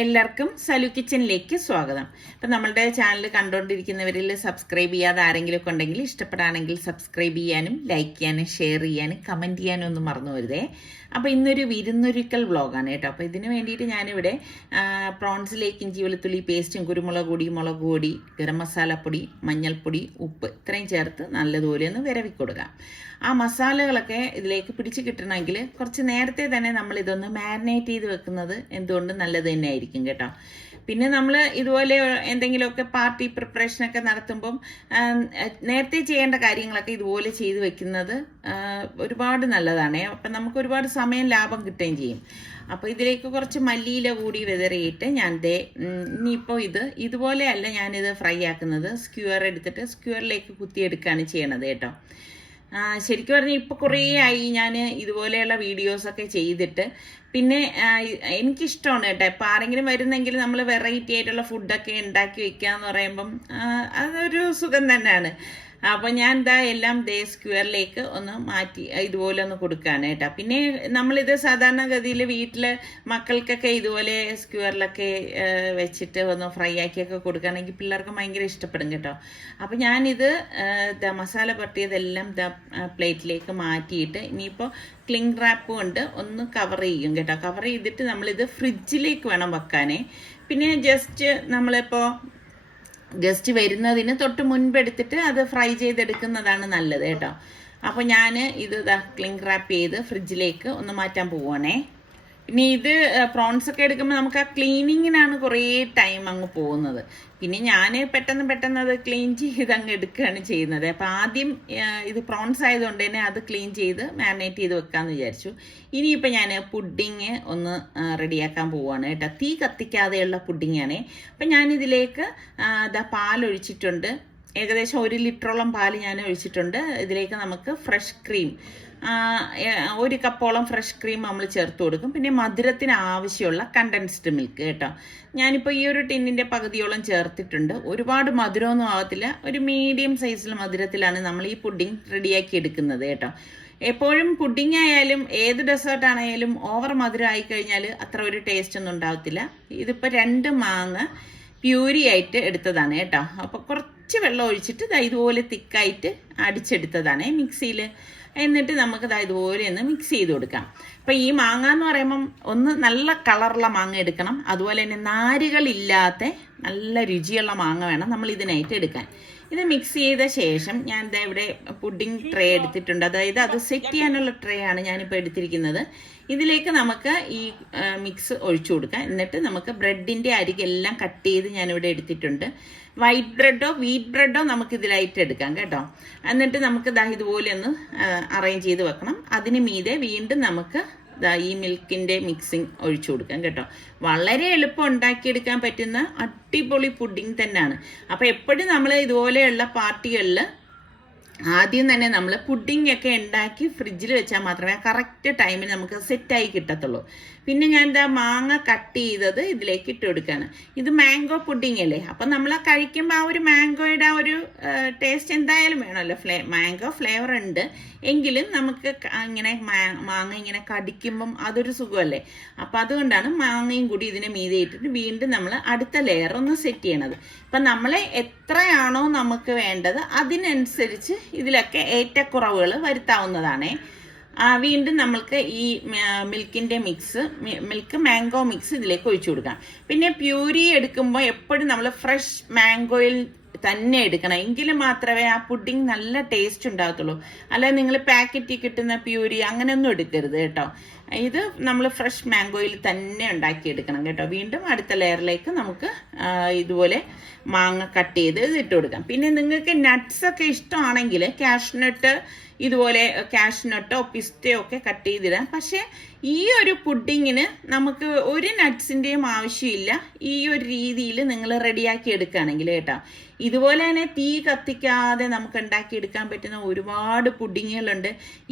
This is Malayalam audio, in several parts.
എല്ലാവർക്കും സലു കിച്ചണിലേക്ക് സ്വാഗതം. അപ്പം നമ്മളുടെ ചാനൽ കണ്ടുകൊണ്ടിരിക്കുന്നവരിൽ സബ്സ്ക്രൈബ് ചെയ്യാതെ ആരെങ്കിലും ഒക്കെ ഉണ്ടെങ്കിൽ ഇഷ്ടപ്പെടുകയാണെങ്കിൽ സബ്സ്ക്രൈബ് ചെയ്യാനും ലൈക്ക് ചെയ്യാനും ഷെയർ ചെയ്യാനും കമൻറ്റ് ചെയ്യാനും ഒന്നും മറന്നു വരുതേ. അപ്പോൾ ഇന്നൊരു വിരുന്നൊരുക്കൽ വ്ളോഗാണ് കേട്ടോ. അപ്പോൾ ഇതിന് വേണ്ടിയിട്ട് ഞാനിവിടെ പ്രോൺസിലേക്ക് ഇഞ്ചി വെളുത്തുള്ളി പേസ്റ്റും കുരുമുളക് പൊടി, മുളക് പൊടി, ഗരം മസാലപ്പൊടി, മഞ്ഞൾപ്പൊടി, ഉപ്പ് ഇത്രയും ചേർത്ത് നല്ലതുപോലെ ഒന്ന് വിരവി കൊടുക്കാം. ആ മസാലകളൊക്കെ ഇതിലേക്ക് പിടിച്ച് കിട്ടണമെങ്കിൽ കുറച്ച് നേരത്തെ തന്നെ നമ്മൾ ഇതൊന്ന് മാരിനേറ്റ് ചെയ്ത് വെക്കുന്നത് എന്തുകൊണ്ടും നല്ലത് തന്നെ ആയിരിക്കും കേട്ടോ. പിന്നെ നമ്മൾ ഇതുപോലെ എന്തെങ്കിലുമൊക്കെ പാർട്ടി പ്രിപ്പറേഷനൊക്കെ നടത്തുമ്പം നേരത്തെ ചെയ്യേണ്ട കാര്യങ്ങളൊക്കെ ഇതുപോലെ ചെയ്ത് വെക്കുന്നത് ഒരുപാട് നല്ലതാണ്. അപ്പം നമുക്ക് ഒരുപാട് സമയം ലാഭം കിട്ടുകയും ചെയ്യും. അപ്പോൾ ഇതിലേക്ക് കുറച്ച് മല്ലിയില കൂടി വിതറിയിട്ട് ഞാൻ ഇനിയിപ്പോൾ ഇതുപോലെയല്ല ഞാനിത് ഫ്രൈ ആക്കുന്നത്. സ്ക്യൂർ എടുത്തിട്ട് സ്ക്യൂറിലേക്ക് കുത്തിയെടുക്കുകയാണ് ചെയ്യണത് കേട്ടോ. ശരിക്കും പറഞ്ഞാൽ ഇപ്പോൾ കുറേ ആയി ഞാൻ ഇതുപോലെയുള്ള വീഡിയോസൊക്കെ ചെയ്തിട്ട്. പിന്നെ എനിക്കിഷ്ടമാണ് കേട്ടോ. ഇപ്പം ആരെങ്കിലും വരുന്നെങ്കിൽ നമ്മൾ വെറൈറ്റി ആയിട്ടുള്ള ഫുഡൊക്കെ ഉണ്ടാക്കി വെക്കുക എന്ന് പറയുമ്പം അതൊരു സുഖം തന്നെയാണ്. അപ്പോൾ ഞാൻ എല്ലാം സ്ക്വയറിലേക്ക് ഒന്ന് മാറ്റി ഇതുപോലെ ഒന്ന് കൊടുക്കുകയാണ് കേട്ടോ. പിന്നെ നമ്മളിത് സാധാരണഗതിയിൽ വീട്ടിൽ മക്കൾക്കൊക്കെ ഇതുപോലെ സ്ക്വയറിലൊക്കെ വെച്ചിട്ട് ഒന്ന് ഫ്രൈ ആക്കിയൊക്കെ കൊടുക്കുകയാണെങ്കിൽ പിള്ളേർക്ക് ഭയങ്കര ഇഷ്ടപ്പെടും കേട്ടോ. അപ്പോൾ ഞാനിത് മസാല പറ്റിയതെല്ലാം പ്ലേറ്റിലേക്ക് മാറ്റിയിട്ട് ഇനിയിപ്പോൾ ക്ലിംഗ് റാപ്പ് കൊണ്ട് ഒന്ന് കവർ ചെയ്യും കേട്ടോ. കവർ ചെയ്തിട്ട് നമ്മളിത് ഫ്രിഡ്ജിലേക്ക് വേണം വെക്കാനേ. പിന്നെ നമ്മളിപ്പോൾ ജസ്റ്റ് വരുന്നതിന് തൊട്ട് മുൻപ് എടുത്തിട്ട് അത് ഫ്രൈ ചെയ്തെടുക്കുന്നതാണ് നല്ലത് കേട്ടോ. അപ്പോൾ ഞാൻ ഇത് ക്ലിംഗ് റാപ്പ് ചെയ്ത് ഫ്രിഡ്ജിലേക്ക് ഒന്ന് മാറ്റാൻ പോവുകയാണേ. ഇനി ഇത് പ്രോൺസ് ഒക്കെ എടുക്കുമ്പോൾ നമുക്ക് ആ ക്ലീനിങ്ങിനാണ് കുറേ ടൈം അങ്ങ് പോകുന്നത്. പിന്നെ ഞാൻ പെട്ടെന്ന് അത് ക്ലീൻ ചെയ്ത് അങ്ങ് എടുക്കുകയാണ് ചെയ്യുന്നത്. അപ്പം ആദ്യം ഇത് പ്രോൺസ് ആയതുകൊണ്ട് തന്നെ അത് ക്ലീൻ ചെയ്ത് മാരിനേറ്റ് ചെയ്ത് വെക്കാമെന്ന് വിചാരിച്ചു. ഇനിയിപ്പോൾ ഞാൻ പുഡിങ് ഒന്ന് റെഡിയാക്കാൻ പോവുകയാണ് കേട്ടോ. തീ കത്തിക്കാതെയുള്ള പുഡിങ്ങാണേ. അപ്പം ഞാനിതിലേക്ക് പാലൊഴിച്ചിട്ടുണ്ട്. ഏകദേശം 1 ലിറ്ററോളം പാല് ഞാൻ ഒഴിച്ചിട്ടുണ്ട്. ഇതിലേക്ക് നമുക്ക് ഫ്രഷ് ക്രീം 1 കപ്പോളം ഫ്രഷ് ക്രീം നമ്മൾ ചേർത്ത് കൊടുക്കും. പിന്നെ മധുരത്തിന് ആവശ്യമുള്ള കണ്ടൻസ്ഡ് മിൽക്ക് കേട്ടോ. ഞാനിപ്പോൾ ഈ ഒരു ടിന്നിൻ്റെ പകുതിയോളം ചേർത്തിട്ടുണ്ട്. ഒരുപാട് മധുരമൊന്നും ആവത്തില്ല, ഒരു മീഡിയം സൈസിൽ മധുരത്തിലാണ് നമ്മൾ ഈ പുഡിംഗ് റെഡിയാക്കി എടുക്കുന്നത് കേട്ടോ. എപ്പോഴും പുഡിംഗ് ആയാലും ഏത് ഡെസേർട്ട് ആണെങ്കിലും ഓവർ മധുരം ആയിക്കഴിഞ്ഞാൽ അത്ര ഒരു ടേസ്റ്റ് ഒന്നും ഉണ്ടാവത്തില്ല. ഇതിപ്പോൾ 2 മാങ്ങ പ്യൂരി ആയിട്ട് എടുത്തതാണ് കേട്ടോ. അപ്പോൾ കുറച്ച് വെള്ളം ഒഴിച്ചിട്ട് ഇതുപോലെ തിക്കായിട്ട് അടിച്ചെടുത്തതാണ് മിക്സിയിൽ. എന്നിട്ട് നമുക്ക് ഇതുപോലെ ഒന്ന് മിക്സ് ചെയ്ത് കൊടുക്കാം. അപ്പം ഈ മാങ്ങ എന്ന് പറയുമ്പം ഒന്ന് നല്ല കളറുള്ള മാങ്ങ എടുക്കണം. അതുപോലെ തന്നെ നാരുകളില്ലാത്ത നല്ല രുചിയുള്ള മാങ്ങ വേണം നമ്മൾ ഇതിനായിട്ട് എടുക്കാൻ. ഇത് മിക്സ് ചെയ്ത ശേഷം ഞാൻ ഇവിടെ പുഡിംഗ് ട്രേ എടുത്തിട്ടുണ്ട്. അതായത് അത് സെറ്റ് ചെയ്യാനുള്ള ട്രേ ആണ് ഞാനിപ്പോൾ എടുത്തിരിക്കുന്നത്. ഇതിലേക്ക് നമുക്ക് ഈ മിക്സ് ഒഴിച്ചു കൊടുക്കാം. എന്നിട്ട് നമുക്ക് ബ്രെഡിൻ്റെ അരികെല്ലാം കട്ട് ചെയ്ത് ഞാനിവിടെ എടുത്തിട്ടുണ്ട്. വൈറ്റ് ബ്രെഡോ വീറ്റ് ബ്രെഡോ നമുക്ക് ഇതിലായിട്ട് എടുക്കാം കേട്ടോ. എന്നിട്ട് നമുക്ക് ഇതുപോലെ ഒന്ന് അറേഞ്ച് ചെയ്ത് വെക്കണം. അതിന് മീതെ വീണ്ടും നമുക്ക് ഈ മിൽക്കിൻ്റെ മിക്സിങ് ഒഴിച്ചു കൊടുക്കാം കേട്ടോ. വളരെ എളുപ്പം ഉണ്ടാക്കിയെടുക്കാൻ പറ്റുന്ന അടിപൊളി പുഡിംഗ് തന്നെയാണ്. അപ്പോൾ എപ്പോഴും നമ്മൾ ഇതുപോലെയുള്ള പാർട്ടികളിൽ ആദ്യം തന്നെ നമ്മൾ പുഡിംഗ് ഒക്കെ ഉണ്ടാക്കി ഫ്രിഡ്ജിൽ വെച്ചാൽ മാത്രമേ കറക്റ്റ് ടൈമിൽ നമുക്ക് സെറ്റായി കിട്ടത്തുള്ളൂ. പിന്നെ ഞാൻ മാങ്ങ കട്ട് ചെയ്തത് ഇതിലേക്ക് ഇട്ട് കൊടുക്കുകയാണ്. ഇത് മാംഗോ പുഡിംഗ് അല്ലേ. അപ്പം നമ്മൾ കഴിക്കുമ്പോൾ ആ ഒരു മാംഗോയുടെ ആ ഒരു ടേസ്റ്റ് എന്തായാലും വേണമല്ലോ. മാംഗോ ഫ്ലേവർ ഉണ്ട് എങ്കിലും നമുക്ക് ഇങ്ങനെ മാങ്ങ ഇങ്ങനെ കടിക്കുമ്പം അതൊരു സുഖമല്ലേ. അപ്പം അതുകൊണ്ടാണ് മാങ്ങയും കൂടി ഇതിനെ മീതെ ഇട്ടിട്ട് വീണ്ടും നമ്മൾ അടുത്ത ലെയർ ഒന്ന് സെറ്റ് ചെയ്യണത്. അപ്പം നമ്മളെ എത്രയാണോ നമുക്ക് വേണ്ടത് അതിനനുസരിച്ച് ഇതിലൊക്കെ ഏറ്റക്കുറവുകൾ വരുത്താവുന്നതാണേ. വീണ്ടും നമ്മൾക്ക് ഈ മിൽക്ക് മാംഗോ മിക്സ് ഇതിലേക്ക് ഒഴിച്ചു കൊടുക്കാം. പിന്നെ പ്യൂരി എടുക്കുമ്പോൾ എപ്പോഴും നമ്മൾ ഫ്രഷ് മാംഗോയിൽ തന്നെ എടുക്കണം. എങ്കിലും മാത്രമേ ആ പുഡിംഗ് നല്ല ടേസ്റ്റ് ഉണ്ടാകത്തുള്ളൂ. അല്ലാതെ നിങ്ങൾ പാക്കറ്റിൽ കിട്ടുന്ന പ്യൂരി അങ്ങനെയൊന്നും എടുക്കരുത് കേട്ടോ. ഇത് നമ്മൾ ഫ്രഷ് മാംഗോയിൽ തന്നെ ഉണ്ടാക്കിയെടുക്കണം കേട്ടോ. വീണ്ടും അടുത്ത ലെയറിലേക്ക് നമുക്ക് ഇതുപോലെ മാങ്ങ കട്ട് ചെയ്ത് ഇട്ട് കൊടുക്കാം. പിന്നെ നിങ്ങൾക്ക് നട്ട്സൊക്കെ ഇഷ്ടമാണെങ്കിൽ ഇതുപോലെ കാഷ്നട്ടോ പിസ്തയോ ഒക്കെ കട്ട് ചെയ്തിടാം. പക്ഷേ ഈ ഒരു പുഡിങ്ങിന് നമുക്ക് ഒരു നട്ട്സിൻ്റെയും ആവശ്യമില്ല. ഈ ഒരു രീതിയിൽ നിങ്ങൾ റെഡിയാക്കി എടുക്കുകയാണെങ്കിൽ കേട്ടോ. ഇതുപോലെ തന്നെ തീ കത്തിക്കാതെ നമുക്ക് ഉണ്ടാക്കിയെടുക്കാൻ പറ്റുന്ന ഒരുപാട് പുഡിങ്ങുകളുണ്ട്.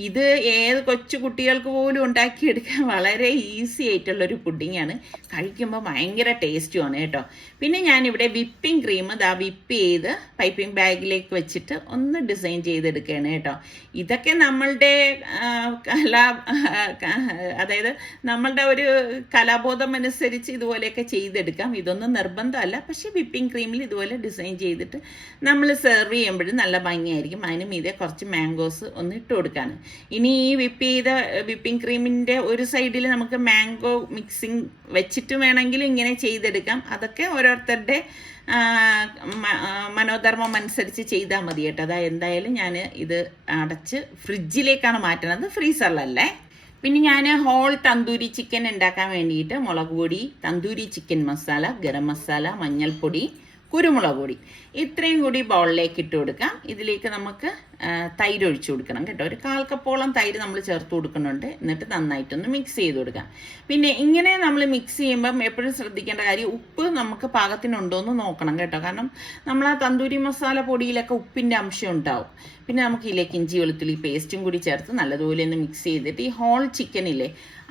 ഇത് ഏത് കൊച്ചു കുട്ടികൾക്ക് പോലും ഉണ്ടാക്കിയെടുക്കാൻ വളരെ ഈസി ആയിട്ടുള്ളൊരു പുഡിങ്ങാണ്. കഴിക്കുമ്പോൾ ഭയങ്കര ടേസ്റ്റുമാണ് കേട്ടോ. പിന്നെ ഞാനിവിടെ വിപ്പിംഗ് ക്രീം വിപ്പ് ചെയ്ത് പൈപ്പിംഗ് ബാഗിലേക്ക് വെച്ചിട്ട് ഒന്ന് ഡിസൈൻ ചെയ്തെടുക്കുകയാണ് കേട്ടോ. ഇതൊക്കെ നമ്മളുടെ അതായത് നമ്മളുടെ ഒരു കലാബോധം അനുസരിച്ച് ഇതുപോലെയൊക്കെ ചെയ്തെടുക്കാം. ഇതൊന്നും നിർബന്ധമല്ല, പക്ഷെ വിപ്പിംഗ് ക്രീമിൽ ഇതുപോലെ ഡിസൈൻ ചെയ്തിട്ട് നമ്മൾ സെർവ് ചെയ്യുമ്പോഴും നല്ല ഭംഗിയായിരിക്കും. അതിന് മീതെ കുറച്ച് മാംഗോസ് ഒന്ന് ഇട്ട് കൊടുക്കാണ്. ഇനി ഈ വിപ്പ് ചെയ്ത വിപ്പിംഗ് ക്രീമിൻ്റെ ഒരു സൈഡിൽ നമുക്ക് മാംഗോ മിക്സിങ് വെച്ചിട്ട് വേണമെങ്കിലും ഇങ്ങനെ ചെയ്തെടുക്കാം. അതൊക്കെ ഓരോരുത്തരുടെ മനോധർമ്മം അനുസരിച്ച് ചെയ്താൽ മതി കേട്ടോ. അതാ എന്തായാലും ഞാൻ ഇത് അടച്ച് ഫ്രിഡ്ജിലേക്കാണ് മാറ്റുന്നത്, ഫ്രീസറിലല്ലേ. പിന്നെ ഞാൻ ഹോൾ തന്തൂരി ചിക്കൻ ഉണ്ടാക്കാൻ വേണ്ടിയിട്ട് മുളക് പൊടി, തന്തൂരി ചിക്കൻ മസാല, ഗരം മസാല, മഞ്ഞൾപ്പൊടി, കുരുമുളക് പൊടി ഇത്രയും കൂടി ബൗളിലേക്ക് ഇട്ട് കൊടുക്കാം. ഇതിലേക്ക് നമുക്ക് തൈര് ഒഴിച്ചു കൊടുക്കണം കേട്ടോ. ഒരു 1/4 കപ്പോളം തൈര് നമ്മൾ ചേർത്ത് കൊടുക്കുന്നുണ്ട്. എന്നിട്ട് നന്നായിട്ടൊന്ന് മിക്സ് ചെയ്ത് കൊടുക്കാം. പിന്നെ ഇങ്ങനെ നമ്മൾ മിക്സ് ചെയ്യുമ്പം എപ്പോഴും ശ്രദ്ധിക്കേണ്ട കാര്യം ഉപ്പ് നമുക്ക് പാകത്തിനുണ്ടോ എന്ന് നോക്കണം കേട്ടോ. കാരണം നമ്മൾ ആ തന്തൂരി മസാല പൊടിയിലൊക്കെ ഉപ്പിൻ്റെ അംശം ഉണ്ടാവും. പിന്നെ നമുക്ക് ഇതിലേക്ക് ഇഞ്ചി വെളുത്തുള്ളി പേസ്റ്റും കൂടി ചേർത്ത് നല്ലതുപോലെ ഒന്ന് മിക്സ് ചെയ്തിട്ട് ഈ ഹോൾ ചിക്കനില്ലേ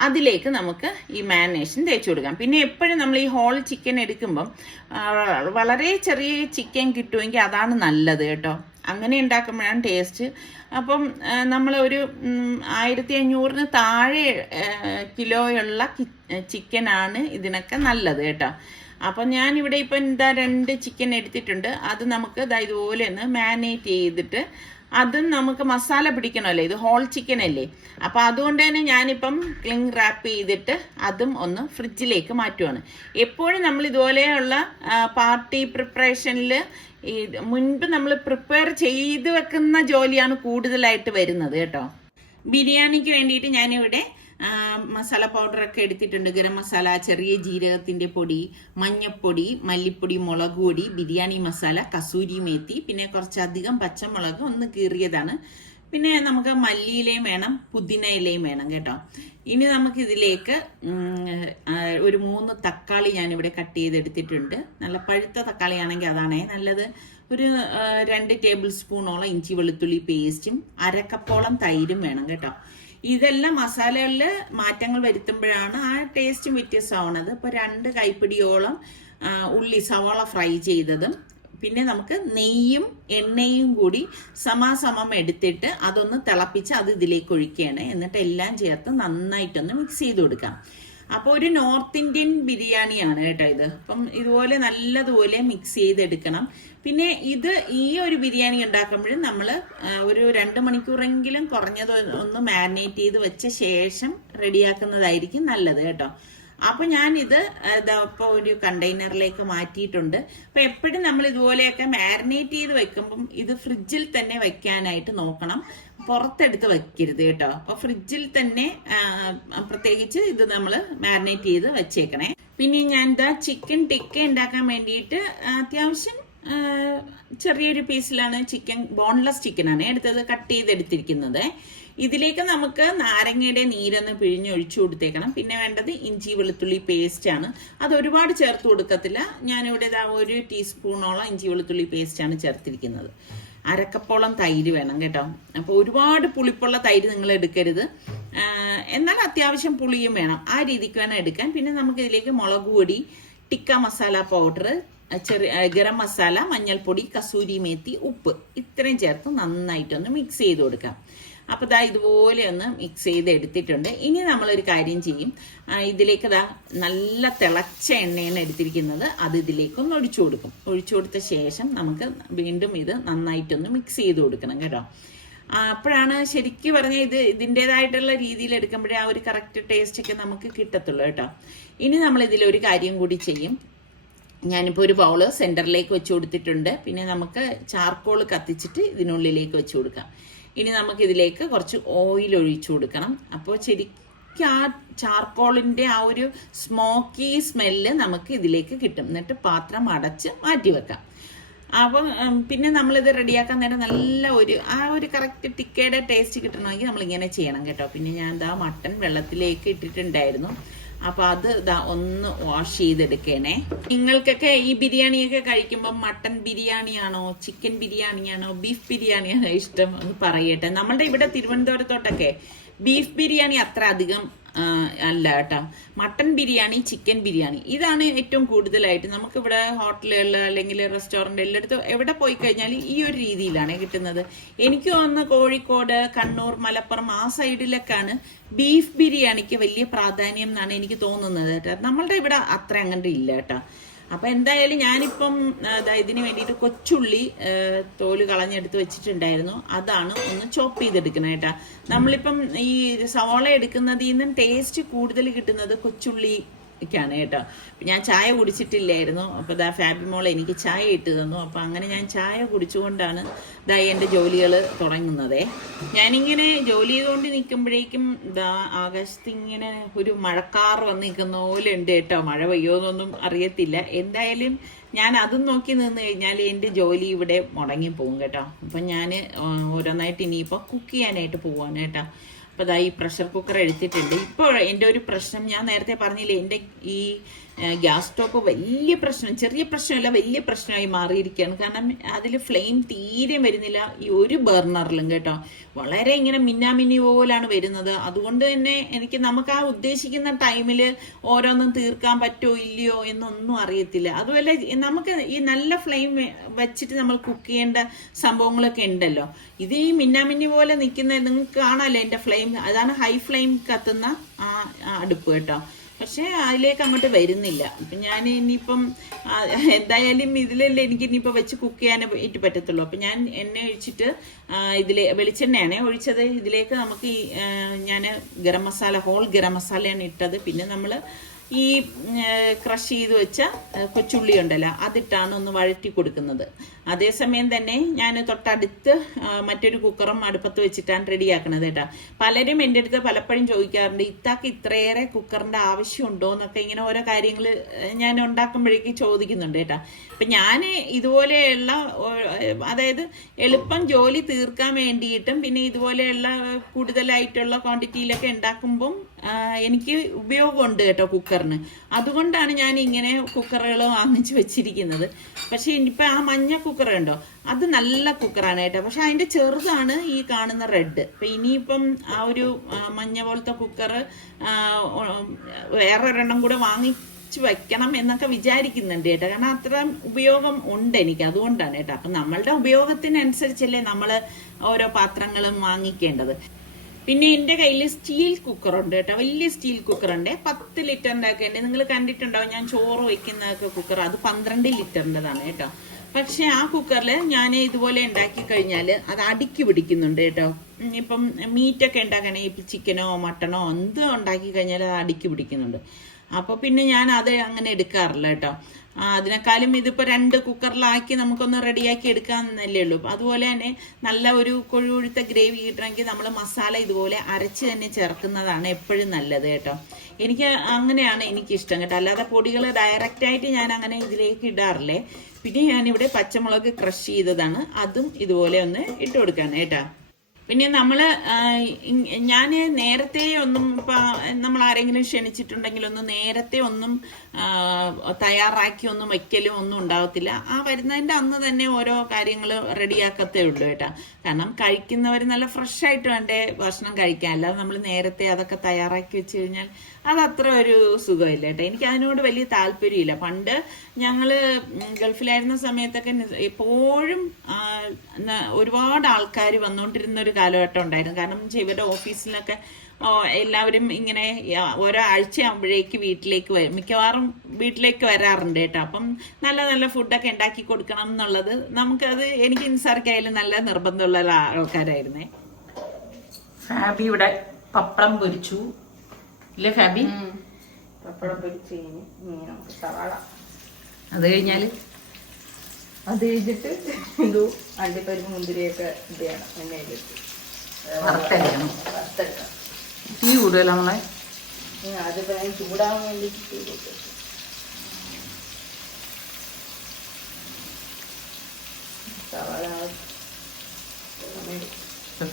അതിലേക്ക് നമുക്ക് ഈ മാരിനേഷൻ തേച്ച് കൊടുക്കാം. പിന്നെ എപ്പോഴും നമ്മൾ ഈ ഹോൾ ചിക്കൻ എടുക്കുമ്പം വളരെ ചെറിയ ചിക്കൻ കിട്ടുമെങ്കിൽ അതാണ് നല്ലത് കേട്ടോ. അങ്ങനെ ഉണ്ടാക്കുമ്പോഴാണ് ടേസ്റ്റ്. അപ്പം നമ്മൾ ഒരു 1500 താഴെ കിലോയുള്ള ചിക്കനാണ് ഇതിനൊക്കെ നല്ലത് കേട്ടോ. അപ്പം ഞാനിവിടെ ഇപ്പം എന്താ 2 ചിക്കൻ എടുത്തിട്ടുണ്ട്. അത് നമുക്ക് ഇതുപോലെ ഒന്ന് മാരിനേറ്റ് ചെയ്തിട്ട് അതും നമുക്ക് മസാല പിടിക്കണമല്ലോ, ഇത് ഹോൾ ചിക്കൻ അല്ലേ. അപ്പം അതുകൊണ്ട് തന്നെ ഞാനിപ്പം ക്ലിങ് റാപ്പ് ചെയ്തിട്ട് അതും ഒന്ന് ഫ്രിഡ്ജിലേക്ക് മാറ്റുവാണ്. എപ്പോഴും നമ്മൾ ഇതുപോലെയുള്ള പാർട്ടി പ്രിപ്പറേഷനിൽ ഈ മുൻപ് നമ്മൾ പ്രിപ്പയർ ചെയ്ത് വെക്കുന്ന ജോലിയാണ് കൂടുതലായിട്ട് വരുന്നത് കേട്ടോ. ബിരിയാണിക്ക് വേണ്ടിയിട്ട് ഞാനിവിടെ മസാല പൗഡറൊക്കെ എടുത്തിട്ടുണ്ട്. ഗരം മസാല, ചെറിയ ജീരകത്തിൻ്റെ പൊടി, മഞ്ഞപ്പൊടി, മല്ലിപ്പൊടി, മുളക് പൊടി, ബിരിയാണി മസാല, കസൂരി മേത്തി, പിന്നെ കുറച്ചധികം പച്ചമുളക് ഒന്ന് കീറിയതാണ്. പിന്നെ നമുക്ക് മല്ലിയിലയും വേണം, പുതിന ഇലയും വേണം കേട്ടോ. ഇനി നമുക്കിതിലേക്ക് ഒരു 3 തക്കാളി ഞാനിവിടെ കട്ട് ചെയ്തെടുത്തിട്ടുണ്ട്. നല്ല പഴുത്ത തക്കാളിയാണെങ്കിൽ അതാണേ നല്ലത്. ഒരു 2 ടേബിൾ സ്പൂണോളം ഇഞ്ചി വെളുത്തുള്ളി പേസ്റ്റും 1/2 കപ്പോളം തൈരും വേണം കേട്ടോ. ഇതെല്ലാം മസാലകളിൽ മാറ്റങ്ങൾ വരുത്തുമ്പോഴാണ് ആ ടേസ്റ്റും വ്യത്യസ്തമാവുന്നത്. ഇപ്പോൾ 2 കൈപ്പിടിയോളം ഉള്ളി സവാള ഫ്രൈ ചെയ്തതും പിന്നെ നമുക്ക് നെയ്യും എണ്ണയും കൂടി സമാസമം എടുത്തിട്ട് അതൊന്ന് തിളപ്പിച്ച് അത് ഇതിലേക്ക് ഒഴിക്കുകയാണ്. എന്നിട്ട് എല്ലാം ചേർത്ത് നന്നായിട്ടൊന്ന് മിക്സ് ചെയ്ത് കൊടുക്കാം. അപ്പോൾ ഒരു നോർത്ത് ഇന്ത്യൻ ബിരിയാണിയാണ് കേട്ടോ ഇത്. അപ്പം ഇതുപോലെ നല്ലതുപോലെ മിക്സ് ചെയ്തെടുക്കണം. പിന്നെ ഈ ഒരു ബിരിയാണി ഉണ്ടാക്കുമ്പോഴും നമ്മൾ ഒരു 2 മണിക്കൂറെങ്കിലും കുറഞ്ഞത് ഒന്ന് മാരിനേറ്റ് ചെയ്ത് വെച്ച ശേഷം റെഡിയാക്കുന്നതായിരിക്കും നല്ലത് കേട്ടോ. അപ്പോൾ ഞാനിത് ഇപ്പോൾ ഒരു കണ്ടെയ്നറിലേക്ക് മാറ്റിയിട്ടുണ്ട്. അപ്പോൾ എപ്പോഴും നമ്മൾ ഇതുപോലെയൊക്കെ മാരിനേറ്റ് ചെയ്ത് വെക്കുമ്പം ഇത് ഫ്രിഡ്ജിൽ തന്നെ വെക്കാനായിട്ട് നോക്കണം, പുറത്തെടുത്ത് വെക്കരുത് കേട്ടോ. അപ്പോൾ ഫ്രിഡ്ജിൽ തന്നെ പ്രത്യേകിച്ച് ഇത് നമ്മൾ മാരിനേറ്റ് ചെയ്ത് വെച്ചേക്കണേ. പിന്നെ ഞാൻ ചിക്കൻ ടിക്ക ഉണ്ടാക്കാൻ വേണ്ടിയിട്ട് അത്യാവശ്യം ചെറിയൊരു പീസിലാണ് ചിക്കൻ, ബോൺലെസ് ചിക്കനാണ് എടുത്തത്, കട്ട് ചെയ്തെടുത്തിരിക്കുന്നത്. ഇതിലേക്ക് നമുക്ക് നാരങ്ങയുടെ നീരൊന്ന് പിഴിഞ്ഞൊഴിച്ചു കൊടുത്തേക്കണം. പിന്നെ വേണ്ടത് ഇഞ്ചി വെളുത്തുള്ളി പേസ്റ്റാണ്. അത് ഒരുപാട് ചേർത്ത് കൊടുക്കത്തില്ല. ഞാനിവിടെ 1 ടീസ്പൂണോളം ഇഞ്ചി വെളുത്തുള്ളി പേസ്റ്റാണ് ചേർത്തിരിക്കുന്നത്. 1/2 കപ്പോളം തൈര് വേണം കേട്ടോ. അപ്പോൾ ഒരുപാട് പുളിപ്പുള്ള തൈര് നിങ്ങൾ എടുക്കരുത്, എന്നാൽ അത്യാവശ്യം പുളിയും വേണം, ആ രീതിക്ക് വേണം എടുക്കാൻ. പിന്നെ നമുക്ക് ഇതിലേക്ക് മുളക് പൊടി, ടിക്ക മസാല പൗഡർ, ഗരം മസാല, മഞ്ഞൾപ്പൊടി, കസൂരി മേത്തി, ഉപ്പ് ഇത്രയും ചേർത്ത് നന്നായിട്ടൊന്ന് മിക്സ് ചെയ്ത് കൊടുക്കാം. അപ്പോൾ ഇതുപോലെ ഒന്ന് മിക്സ് ചെയ്ത് എടുത്തിട്ടുണ്ട്. ഇനി നമ്മളൊരു കാര്യം ചെയ്യും, ഇതിലേക്ക് നല്ല തിളച്ച എണ്ണയാണ് എടുത്തിരിക്കുന്നത്, അത് ഇതിലേക്കൊന്ന് ഒഴിച്ചു കൊടുക്കും. ഒഴിച്ചു കൊടുത്ത ശേഷം നമുക്ക് വീണ്ടും ഇത് നന്നായിട്ടൊന്ന് മിക്സ് ചെയ്ത് കൊടുക്കണം കേട്ടോ. അപ്പോഴാണ് ശരിക്കും പറഞ്ഞാൽ ഇതിൻ്റെതായിട്ടുള്ള രീതിയിൽ എടുക്കുമ്പോഴേ ആ ഒരു കറക്റ്റ് ടേസ്റ്റൊക്കെ നമുക്ക് കിട്ടത്തുള്ളൂ കേട്ടോ. ഇനി നമ്മൾ ഇതിലൊരു കാര്യം കൂടി ചെയ്യും. ഞാനിപ്പോൾ ഒരു ബൗള് സെൻറ്ററിലേക്ക് വെച്ച് കൊടുത്തിട്ടുണ്ട്. പിന്നെ നമുക്ക് ചാർക്കോൾ കത്തിച്ചിട്ട് ഇതിനുള്ളിലേക്ക് വെച്ച് കൊടുക്കാം. ഇനി നമുക്കിതിലേക്ക് കുറച്ച് ഓയിൽ ഒഴിച്ചു കൊടുക്കണം. അപ്പോൾ ശരിക്കും ആ ചാർക്കോളിൻ്റെ ആ ഒരു സ്മോക്കി സ്മെല്ല് നമുക്ക് ഇതിലേക്ക് കിട്ടും. എന്നിട്ട് പാത്രം അടച്ച് മാറ്റി വെക്കാം. അപ്പം പിന്നെ നമ്മളിത് റെഡിയാക്കാൻ നേരം നല്ല ആ ഒരു കറക്റ്റ് ടിക്കയുടെ ടേസ്റ്റ് കിട്ടണമെങ്കിൽ നമ്മളിങ്ങനെ ചെയ്യണം കേട്ടോ. പിന്നെ ഞാൻ മട്ടൺ വെള്ളത്തിലേക്ക് ഇട്ടിട്ടുണ്ടായിരുന്നു. അപ്പോൾ അത് ഒന്ന് വാഷ് ചെയ്തെടുക്കണേ. നിങ്ങൾക്കൊക്കെ ഈ ബിരിയാണിയൊക്കെ കഴിക്കുമ്പോൾ മട്ടൺ ബിരിയാണിയാണോ, ചിക്കൻ ബിരിയാണിയാണോ, ബീഫ് ബിരിയാണിയാണോ ഇഷ്ടം എന്ന് പറയട്ടെ. നമ്മളുടെ ഇവിടെ തിരുവനന്തപുരത്തോട്ടൊക്കെ ബീഫ് ബിരിയാണി അത്ര അധികം അല്ല കേട്ടോ, മട്ടൺ ബിരിയാണി, ചിക്കൻ ബിരിയാണി, ഇതാണ് ഏറ്റവും കൂടുതലായിട്ട് നമുക്കിവിടെ ഹോട്ടലുകളിൽ അല്ലെങ്കിൽ റെസ്റ്റോറൻറ്റ് എല്ലായിടത്തും എവിടെ പോയി കഴിഞ്ഞാൽ ഈ ഒരു രീതിയിലാണ് കിട്ടുന്നത്. എനിക്ക് തോന്നുന്നു കോഴിക്കോട്, കണ്ണൂർ, മലപ്പുറം ആ സൈഡിലൊക്കെയാണ് ബീഫ് ബിരിയാണിക്ക് വലിയ പ്രാധാന്യം എന്നാണ് എനിക്ക് തോന്നുന്നത് കേട്ടോ. നമ്മളുടെ ഇവിടെ അത്ര അങ്ങനെ ഇല്ല കേട്ടോ. അപ്പം എന്തായാലും ഞാനിപ്പം ഇതിന് വേണ്ടിയിട്ട് കൊച്ചുള്ളി തോല് കളഞ്ഞെടുത്ത് വെച്ചിട്ടുണ്ടായിരുന്നു. അതാണ് ഒന്ന് ചോപ്പ് ചെയ്തെടുക്കണം കേട്ടോ. നമ്മളിപ്പം ഈ സവാള എടുക്കുന്നതിൽ നിന്നും ടേസ്റ്റ് കൂടുതൽ കിട്ടുന്നത് കൊച്ചുള്ളിക്കാണ് കേട്ടോ. ഞാൻ ചായ കുടിച്ചിട്ടില്ലായിരുന്നു. അപ്പോൾ ഫാബിമോൾ എനിക്ക് ചായ ഇട്ട് തന്നു. അപ്പോൾ അങ്ങനെ ഞാൻ ചായ കുടിച്ചുകൊണ്ടാണ് എൻ്റെ ജോലികൾ തുടങ്ങുന്നത്. ഞാനിങ്ങനെ ജോലി ചെയ്തുകൊണ്ട് നിൽക്കുമ്പോഴേക്കും ആകാശത്ത് ഇങ്ങനെ ഒരു മഴക്കാർ വന്ന് നിൽക്കുന്ന പോലെ ഉണ്ട് കേട്ടോ. മഴ പെയ്യോന്നൊന്നും അറിയത്തില്ല. എന്തായാലും ഞാൻ അതും നോക്കി നിന്ന് കഴിഞ്ഞാൽ എൻ്റെ ജോലി ഇവിടെ മുടങ്ങിപ്പോകും കേട്ടോ. അപ്പം ഞാൻ ഓരോന്നായിട്ട് ഇനിയിപ്പോൾ കുക്ക് ചെയ്യാനായിട്ട് പോവാണ് കേട്ടോ. അപ്പോൾ ഈ പ്രഷർ കുക്കർ എടുത്തിട്ടുണ്ട്. ഇപ്പോൾ എൻ്റെ ഒരു പ്രശ്നം ഞാൻ നേരത്തെ പറഞ്ഞില്ലേ, എൻ്റെ ഈ ഗ്യാസ് സ്റ്റോപ്പ് വലിയ പ്രശ്നം, ചെറിയ പ്രശ്നമല്ല വലിയ പ്രശ്നമായി മാറിയിരിക്കുകയാണ്. കാരണം അതിൽ ഫ്ലെയിം തീരെ വരുന്നില്ല ഈ ഒരു ബർണറിലും കേട്ടോ. വളരെ ഇങ്ങനെ മിന്നാമിന്നി പോലാണ് വരുന്നത്. അതുകൊണ്ട് തന്നെ നമുക്ക് ആ ഉദ്ദേശിക്കുന്ന ടൈമിൽ ഓരോന്നും തീർക്കാൻ പറ്റുമോ ഇല്ലയോ എന്നൊന്നും അറിയത്തില്ല. അതുപോലെ നമുക്ക് ഈ നല്ല ഫ്ലെയിം വെച്ചിട്ട് നമ്മൾ കുക്ക് ചെയ്യേണ്ട സംഭവങ്ങളൊക്കെ ഉണ്ടല്ലോ. ഇത് ഈ മിന്നാമിന്നി പോലെ നിൽക്കുന്ന നിങ്ങൾക്ക് കാണാമല്ലോ എൻ്റെ ഫ്ലെയിം. അതാണ് ഹൈ ഫ്ലെയിം കത്തുന്ന ആ അടുപ്പ് കേട്ടോ. പക്ഷെ അതിലേക്ക് അങ്ങോട്ട് വരുന്നില്ല. അപ്പം ഞാൻ ഇനിയിപ്പം എന്തായാലും ഇതിലല്ലേ എനിക്ക് ഇനിയിപ്പോൾ വെച്ച് കുക്ക് ചെയ്യാനായിട്ട് പറ്റത്തുള്ളൂ. അപ്പം ഞാൻ എണ്ണ ഒഴിച്ചിട്ട് വെളിച്ചെണ്ണയാണ് ഒഴിച്ചത്. ഇതിലേക്ക് നമുക്ക് ഞാൻ ഗരം മസാല, ഹോൾ ഗരം മസാലയാണ് ഇട്ടത്. പിന്നെ നമ്മൾ ഈ ക്രഷ് ചെയ്ത് വെച്ച കൊച്ചുള്ളി ഉണ്ടല്ലോ, അതിട്ടാണ് ഒന്ന് വഴറ്റി കൊടുക്കുന്നത്. അതേസമയം തന്നെ ഞാൻ തൊട്ടടുത്ത് മറ്റൊരു കുക്കറും അടുപ്പത്ത് വെച്ചിട്ടാണ് റെഡിയാക്കണത് കേട്ടോ. പലരും എൻ്റെ അടുത്ത് പലപ്പോഴും ചോദിക്കാറുണ്ട്, ഇത്താക്ക് ഇത്രയേറെ കുക്കറിൻ്റെ ആവശ്യമുണ്ടോ എന്നൊക്കെ ഇങ്ങനെ ഓരോ കാര്യങ്ങൾ ഞാൻ ഉണ്ടാക്കുമ്പോഴേക്ക് ചോദിക്കുന്നുണ്ട് കേട്ടോ. അപ്പം ഞാൻ ഇതുപോലെയുള്ള അതായത് എളുപ്പം ജോലി തീർക്കാൻ വേണ്ടിയിട്ടും പിന്നെ ഇതുപോലെയുള്ള കൂടുതലായിട്ടുള്ള ക്വാണ്ടിറ്റിയിലൊക്കെ ഉണ്ടാക്കുമ്പം എനിക്ക് ഉപയോഗമുണ്ട് കേട്ടോ കുക്കറിന്. അതുകൊണ്ടാണ് ഞാൻ ഇങ്ങനെ കുക്കറുകൾ വാങ്ങിച്ച് വെച്ചിരിക്കുന്നത്. പക്ഷെ ഇനിയിപ്പോൾ ആ മഞ്ഞ കുക്കർ ഉണ്ടോ, അത് നല്ല കുക്കറാണ് കേട്ടോ. പക്ഷെ അതിൻ്റെ ചെറുതാണ് ഈ കാണുന്ന റെഡ്. അപ്പം ഇനിയിപ്പം ആ ഒരു മഞ്ഞ പോലത്തെ കുക്കർ വേറൊരെണ്ണം കൂടെ വാങ്ങിച്ച് വെക്കണം എന്നൊക്കെ വിചാരിക്കുന്നുണ്ട് കേട്ടോ. കാരണം അത്ര ഉപയോഗം ഉണ്ട് എനിക്ക്, അതുകൊണ്ടാണ് കേട്ടോ. അപ്പം നമ്മളുടെ ഉപയോഗത്തിനനുസരിച്ചല്ലേ നമ്മൾ ഓരോ പാത്രങ്ങളും വാങ്ങിക്കേണ്ടത്. പിന്നെ എൻ്റെ കയ്യിൽ സ്റ്റീൽ കുക്കറുണ്ട് കേട്ടോ. വലിയ സ്റ്റീൽ കുക്കറുണ്ട്, 10 ലിറ്ററിൻ്റെ ഒക്കെ ഉണ്ട്. നിങ്ങൾ കണ്ടിട്ടുണ്ടാവും ഞാൻ ചോറ് വയ്ക്കുന്നതൊക്കെ കുക്കർ. അത് 12 ലിറ്ററിൻ്റെതാണ് കേട്ടോ. പക്ഷെ ആ കുക്കറിൽ ഞാൻ ഇതുപോലെ ഉണ്ടാക്കി കഴിഞ്ഞാൽ അത് അടുക്കി പിടിക്കുന്നുണ്ട് കേട്ടോ. ഇപ്പം മീറ്റൊക്കെ ഉണ്ടാക്കണേ, ഇപ്പം ചിക്കനോ മട്ടണോ എന്ത് ഉണ്ടാക്കി കഴിഞ്ഞാൽ അത് അടുക്കി പിടിക്കുന്നുണ്ട്. അപ്പോൾ പിന്നെ ഞാൻ അത് അങ്ങനെ എടുക്കാറില്ല കേട്ടോ. അതിനേക്കാളും ഇതിപ്പോൾ 2 കുക്കറിലാക്കി നമുക്കൊന്ന് റെഡിയാക്കി എടുക്കാമെന്നല്ലേ ഉള്ളൂ. അതുപോലെ തന്നെ നല്ല ഒരു കൊഴുകൊഴുത്ത ഗ്രേവി കിട്ടണമെങ്കിൽ നമ്മൾ മസാല ഇതുപോലെ അരച്ച് തന്നെ ചേർക്കുന്നതാണ് എപ്പോഴും നല്ലത് കേട്ടോ. അങ്ങനെയാണ് എനിക്കിഷ്ടം കേട്ടോ. അല്ലാതെ പൊടികൾ ഡയറക്റ്റായിട്ട് ഞാൻ അങ്ങനെ ഇതിലേക്ക് ഇടാറില്ലേ. പിന്നെ ഞാനിവിടെ പച്ചമുളക് ക്രഷ് ചെയ്തതാണ്, അതും ഇതുപോലെ ഒന്ന് ഇട്ട് കൊടുക്കാണ് കേട്ടോ. പിന്നെ ഞാൻ നേരത്തെ ഒന്നും നമ്മൾ ആരെങ്കിലും ക്ഷണിച്ചിട്ടുണ്ടെങ്കിലൊന്നും നേരത്തെ ഒന്നും തയ്യാറാക്കി ഒന്നും വയ്ക്കലും ഒന്നും ഉണ്ടാവത്തില്ല. ആ വരുന്നതിൻ്റെ അന്ന് തന്നെ ഓരോ കാര്യങ്ങൾ റെഡിയാക്കത്തേ ഉള്ളൂ കേട്ടോ. കാരണം കഴിക്കുന്നവർ നല്ല ഫ്രഷ് ആയിട്ട് വേണ്ടേ ഭക്ഷണം കഴിക്കാൻ. അല്ലാതെ നമ്മൾ നേരത്തെ അതൊക്കെ തയ്യാറാക്കി വെച്ച് കഴിഞ്ഞാൽ അതത്ര ഒരു സുഖമില്ല കേട്ടോ. എനിക്ക് അതിനോട് വലിയ താല്പര്യമില്ല. പണ്ട് ഞങ്ങൾ ഗൾഫിലായിരുന്ന സമയത്തൊക്കെ എപ്പോഴും ഒരുപാട് ആൾക്കാർ വന്നുകൊണ്ടിരുന്ന ഒരു കാലഘട്ടം ഉണ്ടായിരുന്നു. കാരണം ഇവരുടെ ഓഫീസിലൊക്കെ എല്ലാവരും ഇങ്ങനെ ഓരോ ആഴ്ച ആകുമ്പോഴേക്ക് മിക്കവാറും വീട്ടിലേക്ക് വരാറുണ്ട് കേട്ടോ. അപ്പം നല്ല നല്ല ഫുഡൊക്കെ ഉണ്ടാക്കി കൊടുക്കണം എന്നുള്ളത് എനിക്ക് ഇൻസാർക്കായാലും നല്ല നിർബന്ധമുള്ള ആൾക്കാരായിരുന്നേ. ഫാബി ഇവിടെ പപ്പടം പൊരിച്ചു ഇല്ലേ ഫാബി? പപ്പടം പൊരിച്ചു സവാള. അത് കഴിഞ്ഞിട്ട് എന്തോ അണ്ടിപ്പരിപ്പ് മുന്തിരിയൊക്കെ ഇത് ചെയ്യണം, എണ്ണയിലിട്ട് വറുത്തെടുക്കണം. തീ കൂടുതല നമ്മളെ അത് ചൂടാവാൻ വേണ്ടിട്ട് തീ കൊടുക്കും.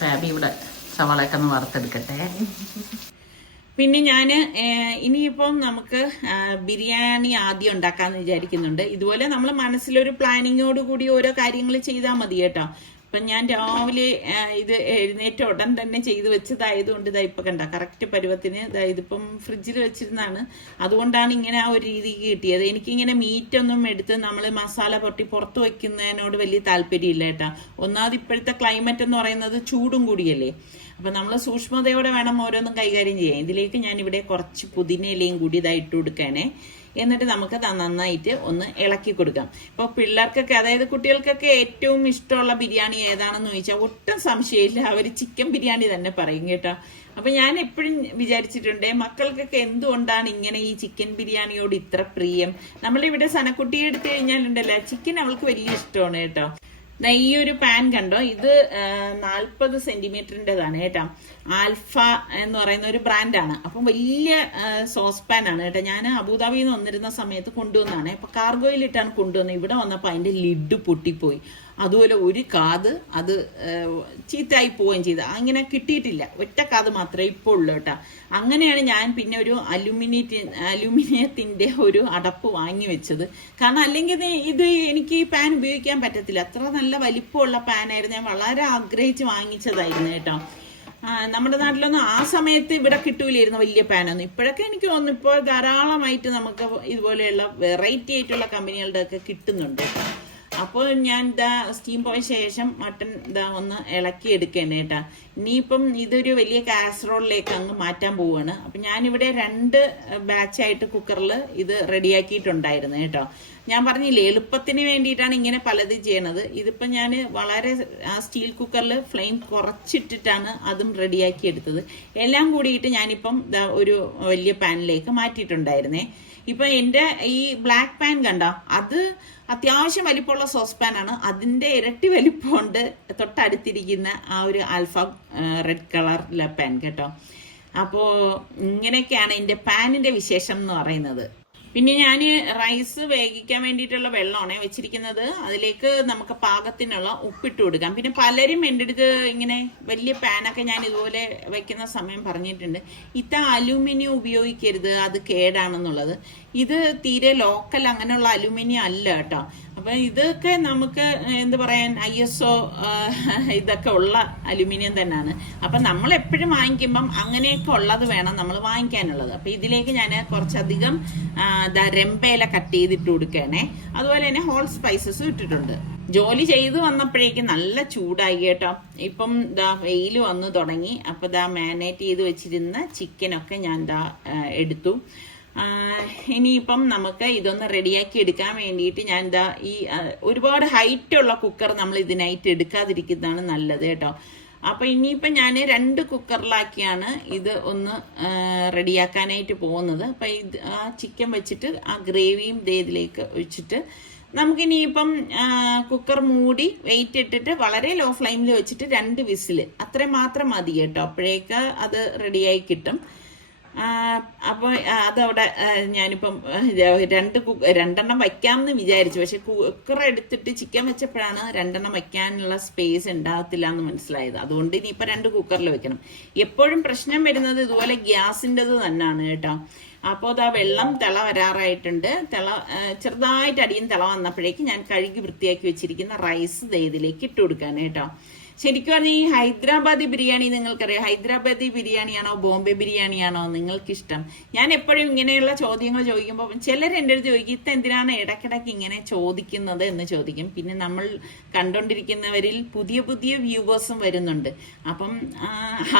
ഫാബി ഇവിടെ സവാളയൊക്കെ ഒന്ന് വറുത്തെടുക്കട്ടെ. പിന്നെ ഞാൻ ഇനിയിപ്പം നമുക്ക് ബിരിയാണി ആദ്യം ഉണ്ടാക്കാമെന്ന് വിചാരിക്കുന്നുണ്ട്. ഇതുപോലെ നമ്മൾ മനസ്സിലൊരു പ്ലാനിങ്ങോട് കൂടി ഓരോ കാര്യങ്ങൾ ചെയ്താൽ മതി കേട്ടോ. അപ്പം ഞാൻ രാവിലെ ഇത് എഴുന്നേറ്റ ഉടൻ തന്നെ ചെയ്ത് വെച്ചതായതുകൊണ്ട് ഇതാ ഇപ്പം കണ്ട കറക്റ്റ് പരുവത്തിന് ഇതിപ്പം ഫ്രിഡ്ജിൽ വെച്ചിരുന്നാണ്. അതുകൊണ്ടാണ് ഇങ്ങനെ ആ ഒരു രീതിക്ക് കിട്ടിയത്. എനിക്കിങ്ങനെ മീറ്റൊന്നും എടുത്ത് നമ്മൾ മസാല പൊട്ടി പുറത്ത് വയ്ക്കുന്നതിനോട് വലിയ താല്പര്യമില്ല കേട്ടോ. ഒന്നാമത് ഇപ്പോഴത്തെ ക്ലൈമറ്റ് എന്ന് പറയുന്നത് ചൂടും കൂടിയല്ലേ. അപ്പം നമ്മൾ സൂക്ഷ്മതയോടെ വേണം ഓരോന്നും കൈകാര്യം ചെയ്യാൻ. ഇതിലേക്ക് ഞാനിവിടെ കുറച്ച് പുതിനയിലയും കൂടി ഇതായിട്ട് കൊടുക്കണേ. എന്നിട്ട് നമുക്ക് നന്നായിട്ട് ഒന്ന് ഇളക്കി കൊടുക്കാം. ഇപ്പോൾ പിള്ളേർക്കൊക്കെ, അതായത് കുട്ടികൾക്കൊക്കെ ഏറ്റവും ഇഷ്ടമുള്ള ബിരിയാണി ഏതാണെന്ന് ചോദിച്ചാൽ ഒട്ടും സംശയമില്ല, അവർ ചിക്കൻ ബിരിയാണി തന്നെ പറയും കേട്ടോ. അപ്പം ഞാൻ എപ്പോഴും വിചാരിച്ചിട്ടുണ്ട് മക്കൾക്കൊക്കെ എന്തുകൊണ്ടാണ് ഇങ്ങനെ ഈ ചിക്കൻ ബിരിയാണിയോട് ഇത്ര പ്രിയം. നമ്മളിവിടെ സനക്കുട്ടി എടുത്തു കഴിഞ്ഞാലുണ്ടല്ലോ ചിക്കൻ അവൾക്ക് വലിയ ഇഷ്ടമാണ് കേട്ടോ. ഈ ഒരു പാൻ കണ്ടോ, ഇത് 40 സെന്റിമീറ്ററിൻ്റെതാണ് കേട്ടോ. ആൽഫ എന്ന് പറയുന്ന ഒരു ബ്രാൻഡാണ്. അപ്പം വലിയ സോസ് പാൻ ആണ് കേട്ടോ. ഞാൻ അബുദാബിയിൽ നിന്ന് വന്നിരുന്ന സമയത്ത് കൊണ്ടുവന്നാണ്. അപ്പം കാർഗോയിലിട്ടാണ് കൊണ്ടുവന്നത്. ഇവിടെ വന്നപ്പോൾ അതിൻ്റെ ലിഡ് പൊട്ടിപ്പോയി. അതുപോലെ ഒരു കാത് അത് ചീത്തയായി പോവുകയും ചെയ്തു. അങ്ങനെ കിട്ടിയിട്ടില്ല, ഒറ്റ കാത് മാത്രമേ ഇപ്പോൾ ഉള്ളൂ കേട്ടോ. അങ്ങനെയാണ് ഞാൻ പിന്നെ ഒരു അലുമിനിയത്തിൻ്റെ ഒരു അടപ്പ് വാങ്ങി വെച്ചത്. കാരണം അല്ലെങ്കിൽ ഇത് എനിക്ക് ഈ പാൻ ഉപയോഗിക്കാൻ പറ്റത്തില്ല. അത്ര നല്ല വലിപ്പമുള്ള പാനായിരുന്നു. ഞാൻ വളരെ ആഗ്രഹിച്ച് വാങ്ങിച്ചതായിരുന്നു കേട്ടോ. നമ്മുടെ നാട്ടിലൊന്നും ആ സമയത്ത് ഇവിടെ കിട്ടൂലായിരുന്നു വലിയ പാനൊന്നും. ഇപ്പോഴൊക്കെ എനിക്ക് തോന്നുന്നു ഇപ്പോൾ ധാരാളമായിട്ട് നമുക്ക് ഇതുപോലെയുള്ള വെറൈറ്റി ആയിട്ടുള്ള കമ്പനികളുടെ ഒക്കെ കിട്ടുന്നുണ്ട്. അപ്പോൾ ഞാൻ സ്റ്റീം പോയ ശേഷം മട്ടൺ ഒന്ന് ഇളക്കി എടുക്കേണ്ട കേട്ടോ. ഇനിയിപ്പം ഇതൊരു വലിയ കാസറോളിലേക്ക് അങ്ങ് മാറ്റാൻ പോവുകയാണ്. അപ്പം ഞാനിവിടെ 2 ബാച്ചായിട്ട് കുക്കറിൽ ഇത് റെഡിയാക്കിയിട്ടുണ്ടായിരുന്നു കേട്ടോ. ഞാൻ പറഞ്ഞില്ലേ എളുപ്പത്തിന് വേണ്ടിയിട്ടാണ് ഇങ്ങനെ പലതും ചെയ്യണത്. ഇതിപ്പം ഞാൻ വളരെ സ്റ്റീൽ കുക്കറിൽ ഫ്ലെയിം കുറച്ചിട്ടിട്ടാണ് അതും റെഡിയാക്കി എടുത്തത്. എല്ലാം കൂടിയിട്ട് ഞാനിപ്പം ഒരു വലിയ പാനിലേക്ക് മാറ്റിയിട്ടുണ്ടായിരുന്നേ. ഇപ്പം എൻ്റെ ഈ ബ്ലാക്ക് പാൻ കണ്ടോ, അത് അത്യാവശ്യം വലിപ്പമുള്ള സോസ് പാനാണ്. അതിൻ്റെ ഇരട്ടി വലിപ്പമുണ്ട് തൊട്ടടുത്തിരിക്കുന്ന ആ ഒരു ആൽഫ റെഡ് കളറിലെ പാൻ കേട്ടോ. അപ്പോൾ ഇങ്ങനെയൊക്കെയാണ് എൻ്റെ പാനിൻ്റെ വിശേഷം എന്ന് പറയുന്നത്. പിന്നെ ഞാൻ റൈസ് വേവിക്കാൻ വേണ്ടിയിട്ടുള്ള വെള്ളമാണ് വെച്ചിരിക്കുന്നത്. അതിലേക്ക് നമുക്ക് പാകത്തിനുള്ള ഉപ്പിട്ട് കൊടുക്കാം. പിന്നെ പലരും എൻ്റെ അടുത്ത് ഇങ്ങനെ വലിയ പാനൊക്കെ ഞാൻ ഇതുപോലെ വയ്ക്കുന്ന സമയം പറഞ്ഞിട്ടുണ്ട്, അലൂമിനിയം ഉപയോഗിക്കരുത്, അത് കേടാണെന്നുള്ളത്. ഇത് തീരെ ലോക്കൽ അങ്ങനെയുള്ള അലൂമിനിയം അല്ല കേട്ടോ. അപ്പം ഇതൊക്കെ നമുക്ക് എന്ത് പറയാൻ ISO ഇതൊക്കെ ഉള്ള അലുമിനിയം തന്നെയാണ്. അപ്പം നമ്മൾ എപ്പോഴും വാങ്ങിക്കുമ്പം അങ്ങനെയൊക്കെ ഉള്ളത് വേണം നമ്മൾ വാങ്ങിക്കാനുള്ളത്. അപ്പം ഇതിലേക്ക് ഞാൻ കുറച്ചധികം രമ്പയില കട്ട് ചെയ്തിട്ട് കൊടുക്കണേ. അതുപോലെ തന്നെ ഹോൾ സ്പൈസസും ഇട്ടിട്ടുണ്ട്. ജോലി ചെയ്ത് വന്നപ്പോഴേക്കും നല്ല ചൂടായി കേട്ടോ. ഇപ്പം വെയിൽ വന്നു തുടങ്ങി. അപ്പം മാരിനേറ്റ് ചെയ്ത് വെച്ചിരുന്ന ചിക്കനൊക്കെ ഞാൻ എടുത്തു. ഇനിയിപ്പം നമുക്ക് ഇതൊന്ന് റെഡിയാക്കി എടുക്കാൻ വേണ്ടിയിട്ട് ഞാൻ ഈ ഒരുപാട് ഹൈറ്റുള്ള കുക്കർ നമ്മൾ ഇതിനായിട്ട് എടുക്കാതിരിക്കുന്നതാണ് നല്ലത് കേട്ടോ. അപ്പം ഇനിയിപ്പം ഞാൻ 2 കുക്കറിലാക്കിയാണ് ഇത് ഒന്ന് റെഡിയാക്കാനായിട്ട് പോകുന്നത്. അപ്പം ഇത് ആ ചിക്കൻ വെച്ചിട്ട് ആ ഗ്രേവിയും ഇതിലേക്ക് ഒഴിച്ചിട്ട് നമുക്കിനിയിപ്പം കുക്കർ മൂടി വെയിറ്റ് ഇട്ടിട്ട് വളരെ ലോ ഫ്ലെയിമിൽ വെച്ചിട്ട് 2 വിസിൽ അത്രയും മാത്രം മതി കേട്ടോ. അപ്പോഴേക്ക് അത് റെഡിയായി കിട്ടും. അപ്പോൾ അതവിടെ ഞാനിപ്പം 2 വയ്ക്കാമെന്ന് വിചാരിച്ചു. പക്ഷെ കുക്കർ എടുത്തിട്ട് ചിക്കൻ വെച്ചപ്പോഴാണ് 2 വയ്ക്കാനുള്ള സ്പേസ് ഉണ്ടാകത്തില്ല എന്ന് മനസ്സിലായത്. അതുകൊണ്ട് ഇനിയിപ്പോൾ 2 കുക്കറിൽ വെക്കണം. എപ്പോഴും പ്രശ്നം വരുന്നത് ഇതുപോലെ ഗ്യാസിൻ്റെത് തന്നെയാണ് കേട്ടോ. അപ്പോൾ വെള്ളം തിള വരാറായിട്ടുണ്ട്. ചെറുതായിട്ട് അടിയും തിള വന്നപ്പോഴേക്ക് ഞാൻ കഴുകി വൃത്തിയാക്കി വെച്ചിരിക്കുന്ന റൈസ് ഇതിലേക്ക് ഇട്ട് കൊടുക്കാൻ കേട്ടോ. ശരിക്കും പറഞ്ഞാൽ ഈ ഹൈദരാബാദി ബിരിയാണി നിങ്ങൾക്കറിയാം. ഹൈദരാബാദി ബിരിയാണിയാണോ ബോംബെ ബിരിയാണിയാണോ നിങ്ങൾക്കിഷ്ടം? ഞാൻ എപ്പോഴും ഇങ്ങനെയുള്ള ചോദ്യങ്ങൾ ചോദിക്കുമ്പോൾ ചിലർ എൻ്റെ അടുത്ത് ചോദിക്കും, എന്തിനാണ് ഇടയ്ക്കിടയ്ക്ക് ഇങ്ങനെ ചോദിക്കുന്നത് എന്ന് ചോദിക്കും. പിന്നെ നമ്മൾ കണ്ടുകൊണ്ടിരിക്കുന്നവരിൽ പുതിയ പുതിയ വ്യൂവേഴ്സും വരുന്നുണ്ട്. അപ്പം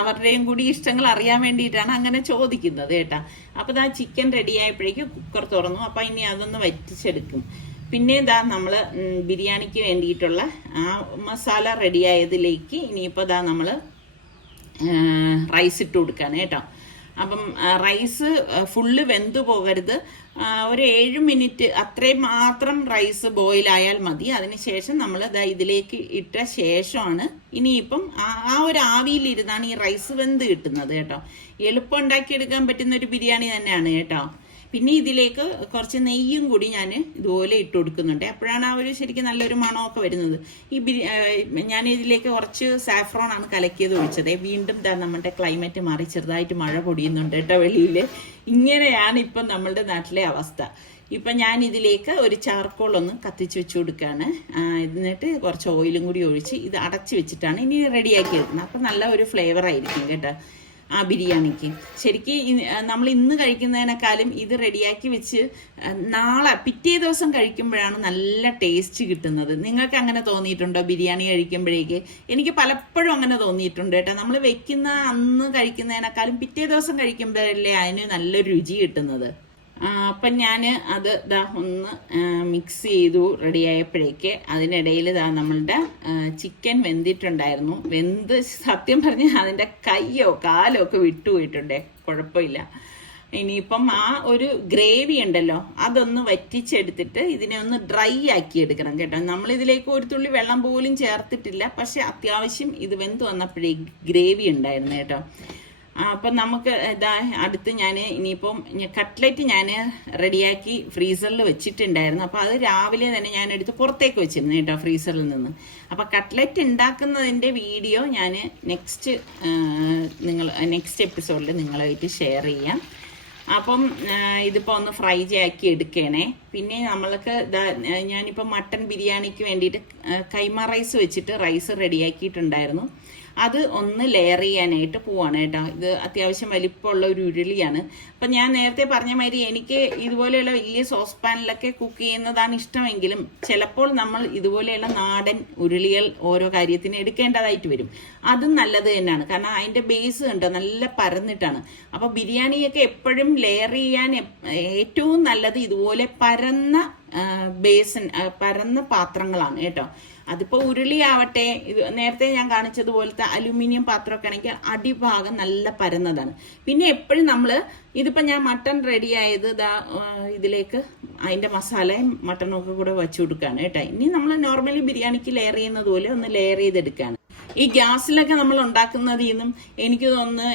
അവരുടെയും കൂടി ഇഷ്ടങ്ങൾ അറിയാൻ വേണ്ടിയിട്ടാണ് അങ്ങനെ ചോദിക്കുന്നത് കേട്ടോ. അപ്പോൾ ചിക്കൻ റെഡി ആയപ്പോഴേക്കും കുക്കർ തുറന്നു. അപ്പം ഇനി അതൊന്ന് വറ്റിച്ചെടുക്കും. പിന്നെ നമ്മൾ ബിരിയാണിക്ക് വേണ്ടിയിട്ടുള്ള ആ മസാല റെഡിയായതിലേക്ക് ഇനിയിപ്പോൾ നമ്മൾ റൈസ് ഇട്ട് കൊടുക്കുകയാണ് കേട്ടോ. അപ്പം റൈസ് ഫുള്ള് വെന്തു പോകരുത്. ഒരു 7 മിനിറ്റ് അത്രയും മാത്രം റൈസ് ബോയിലായാൽ മതി. അതിനുശേഷം നമ്മൾ ഇതിലേക്ക് ഇട്ട ശേഷമാണ് ഇനിയിപ്പം ആ ഒരു ആവിയിലിരുന്നാണ് ഈ റൈസ് വെന്ത് കിട്ടുന്നത് കേട്ടോ. എളുപ്പം ഉണ്ടാക്കിയെടുക്കാൻ പറ്റുന്ന ഒരു ബിരിയാണി തന്നെയാണ് കേട്ടോ. പിന്നെ ഇതിലേക്ക് കുറച്ച് നെയ്യും കൂടി ഞാൻ ഇതുപോലെ ഇട്ട് കൊടുക്കുന്നുണ്ട്. അപ്പോഴാണ് ആ ഒരു ശരിക്കും നല്ലൊരു മണമൊക്കെ വരുന്നത്. ഞാൻ ഇതിലേക്ക് കുറച്ച് സാഫ്രോൺ ആണ് കലക്കിയത് ഒഴിച്ചത്. വീണ്ടും നമ്മുടെ ക്ലൈമറ്റ് മാറി ചെറുതായിട്ട് മഴ പൊടിയുന്നുണ്ട് കേട്ടോ വെളിയിൽ. ഇങ്ങനെയാണ് ഇപ്പം നമ്മളുടെ നാട്ടിലെ അവസ്ഥ. ഇപ്പം ഞാൻ ഇതിലേക്ക് ഒരു ചാർക്കോൾ ഒന്ന് കത്തിച്ച് വെച്ച് കൊടുക്കുകയാണ്. എന്നിട്ട് കുറച്ച് ഓയിലും കൂടി ഒഴിച്ച് ഇത് അടച്ച് വെച്ചിട്ടാണ് ഇനി റെഡിയാക്കി എടുക്കുന്നത്. അപ്പം നല്ല ഒരു ഫ്ലേവർ ആയിരിക്കും കേട്ടോ ആ ബിരിയാണിക്ക്. ശരിക്കും നമ്മൾ ഇന്ന് കഴിക്കുന്നതിനേക്കാളും ഇത് റെഡിയാക്കി വെച്ച് നാളെ പിറ്റേ ദിവസം കഴിക്കുമ്പോഴാണ് നല്ല ടേസ്റ്റ് കിട്ടുന്നത്. നിങ്ങൾക്ക് അങ്ങനെ തോന്നിയിട്ടുണ്ടോ ബിരിയാണി കഴിക്കുമ്പോഴേക്ക്? എനിക്ക് പലപ്പോഴും അങ്ങനെ തോന്നിയിട്ടുണ്ട് കേട്ടോ. നമ്മൾ വെക്കുന്ന അന്ന് കഴിക്കുന്നതിനേക്കാളും പിറ്റേ ദിവസം കഴിക്കുമ്പോഴല്ലേ അതിന് നല്ലൊരു രുചി കിട്ടുന്നത്. അപ്പം ഞാൻ അത് ഒന്ന് മിക്സ് ചെയ്തു റെഡിയായപ്പോഴേക്ക് അതിനിടയിൽ നമ്മളുടെ ചിക്കൻ വെന്തിട്ടുണ്ടായിരുന്നു. വെന്ത് സത്യം പറഞ്ഞ് അതിൻ്റെ കയ്യോ കാലോ ഒക്കെ വിട്ടുപോയിട്ടുണ്ടേ, കുഴപ്പമില്ല. ഇനിയിപ്പം ആ ഒരു ഗ്രേവി ഉണ്ടല്ലോ അതൊന്ന് വറ്റിച്ചെടുത്തിട്ട് ഇതിനെ ഒന്ന് ഡ്രൈ ആക്കി എടുക്കണം കേട്ടോ. നമ്മളിതിലേക്ക് ഒരു തുള്ളി വെള്ളം പോലും ചേർത്തിട്ടില്ല, പക്ഷെ അത്യാവശ്യം ഇത് വെന്ത് വന്നപ്പോഴേ ഗ്രേവി ഉണ്ടായിരുന്നു കേട്ടോ. അപ്പം നമുക്ക് അടുത്ത് ഞാൻ ഇനിയിപ്പം കട്ട്ലറ്റ് ഞാൻ റെഡിയാക്കി ഫ്രീസറിൽ വെച്ചിട്ടുണ്ടായിരുന്നു. അപ്പോൾ അത് രാവിലെ തന്നെ ഞാൻ എടുത്ത് പുറത്തേക്ക് വെച്ചിരുന്നു കേട്ടോ ഫ്രീസറിൽ നിന്ന്. അപ്പോൾ കട്ട്ലറ്റ് ഉണ്ടാക്കുന്നതിൻ്റെ വീഡിയോ ഞാൻ നെക്സ്റ്റ് എപ്പിസോഡിൽ നിങ്ങളുമായിട്ട് ഷെയർ ചെയ്യാം. അപ്പം ഇതിപ്പോൾ ഒന്ന് ഫ്രൈ ആക്കി എടുക്കണേ. പിന്നെ നമ്മൾക്ക് ഞാനിപ്പോൾ മട്ടൻ ബിരിയാണിക്ക് വേണ്ടിയിട്ട് കൈമ റൈസ് വെച്ചിട്ട് റൈസ് റെഡിയാക്കിയിട്ടുണ്ടായിരുന്നു. അത് ഒന്ന് ലെയർ ചെയ്യാനായിട്ട് പോവാണ് കേട്ടോ. ഇത് അത്യാവശ്യം വലിപ്പമുള്ള ഒരു ഉരുളിയാണ്. അപ്പം ഞാൻ നേരത്തെ പറഞ്ഞ മാതിരി എനിക്ക് ഇതുപോലെയുള്ള വലിയ സോസ് പാനിലൊക്കെ കുക്ക് ചെയ്യുന്നതാണ് ഇഷ്ടമെങ്കിലും ചിലപ്പോൾ നമ്മൾ ഇതുപോലെയുള്ള നാടൻ ഉരുളികൾ ഓരോ കാര്യത്തിന് എടുക്കേണ്ടതായിട്ട് വരും. അതും നല്ലത് തന്നെയാണ്, കാരണം അതിൻ്റെ ബേസ് കണ്ടോ നല്ല പരന്നിട്ടാണ്. അപ്പോൾ ബിരിയാണിയൊക്കെ എപ്പോഴും ലെയർ ചെയ്യാൻ ഏറ്റവും നല്ലത് ഇതുപോലെ പരന്ന പാത്രങ്ങളാണ് കേട്ടോ. അതിപ്പോൾ ഉരുളി ആവട്ടെ, ഇത് നേരത്തെ ഞാൻ കാണിച്ചതുപോലത്തെ അലുമിനിയം പാത്രമൊക്കെ ആണെങ്കിൽ അടിഭാഗം നല്ല പരന്നതാണ്. പിന്നെ എപ്പോഴും നമ്മൾ ഇതിപ്പോൾ ഞാൻ മട്ടൺ റെഡി ആയത് ഇതിലേക്ക് അതിൻ്റെ മസാലയും മട്ടണും ഒക്കെ കൂടെ വെച്ച് കൊടുക്കുകയാണ് കേട്ടോ. ഇനി നമ്മൾ നോർമലി ബിരിയാണിക്ക് ലെയർ ചെയ്യുന്നത് പോലെ ഒന്ന് ലെയർ ചെയ്തെടുക്കുകയാണ്. ഈ ഗ്യാസിലൊക്കെ നമ്മൾ ഉണ്ടാക്കുന്നതിൽ നിന്നും എനിക്ക് തോന്നുന്നു